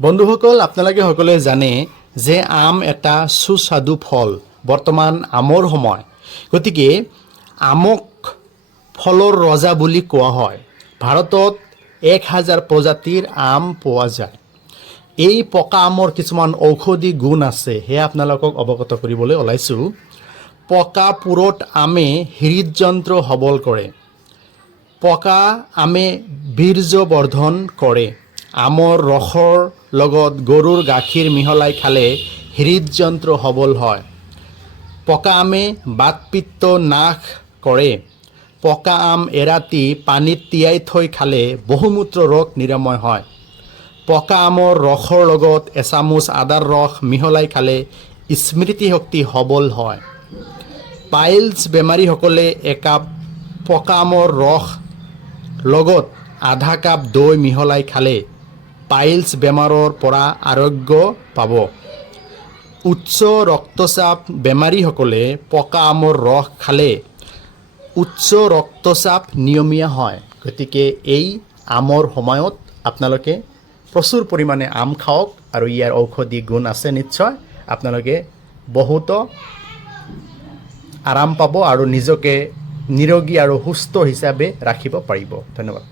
বন্ধুসকল, আপোনালোকে সকলোৱে জানে যে আম এটা সুস্বাদু ফল, বৰ্তমান আমৰ সময়। গতিকে আমক ফলৰ ৰজা বুলি কোৱা হয়। ভাৰতত এক হাজাৰ প্ৰজাতিৰ আম পোৱা যায়। এই পকা আমৰ কিছুমান ঔষধি গুণ আছে, সেয়া আপোনালোকক অৱগত কৰিবলৈ ওলাইছোঁ। পকা পুৰঠ আমে হৃদযন্ত্ৰ সবল কৰে। পকা আমে বীৰ্য বৰ্ধন কৰে। আমৰ ৰসৰ লগত গৰুৰ গাখীৰ মিহলাই খালে হৃদযন্ত্ৰ সবল হয়। পকা আমে বাতপিত্ত নাশ কৰে। পকা আম এৰাতি পানীত তিয়াই থৈ খালে বহুমূত্ৰ ৰোগ নিৰাময় হয়। পকা আমৰ ৰসৰ লগত এচামুচ আদাৰ ৰস মিহলাই খালে স্মৃতিশক্তি সবল হয়। পাইলছ বেমাৰীসকলে একাপ পকা আমৰ ৰস লগত আধা কাপ দৈ মিহলাই খালে। পাইলছ বেমাৰৰ পৰা আৰোগ্য পাব। উচ্চ ৰক্তচাপ বেমাৰীসকলে পকা আমৰ ৰস খালে। উচ্চ ৰক্তচাপ নিয়মীয়া হয়, গতিকে এই আমৰ সময়ত আপোনালোকে প্ৰচুৰ পৰিমাণে আম খাওক আৰু ইয়াৰ ঔষধি গুণ আছে নিশ্চয়। আপোনালোকে বহুতো আৰাম পাব আৰু নিজকে নিৰোগী আৰু সুস্থ হিচাপে ৰাখিব পাৰিব। ধন্যবাদ।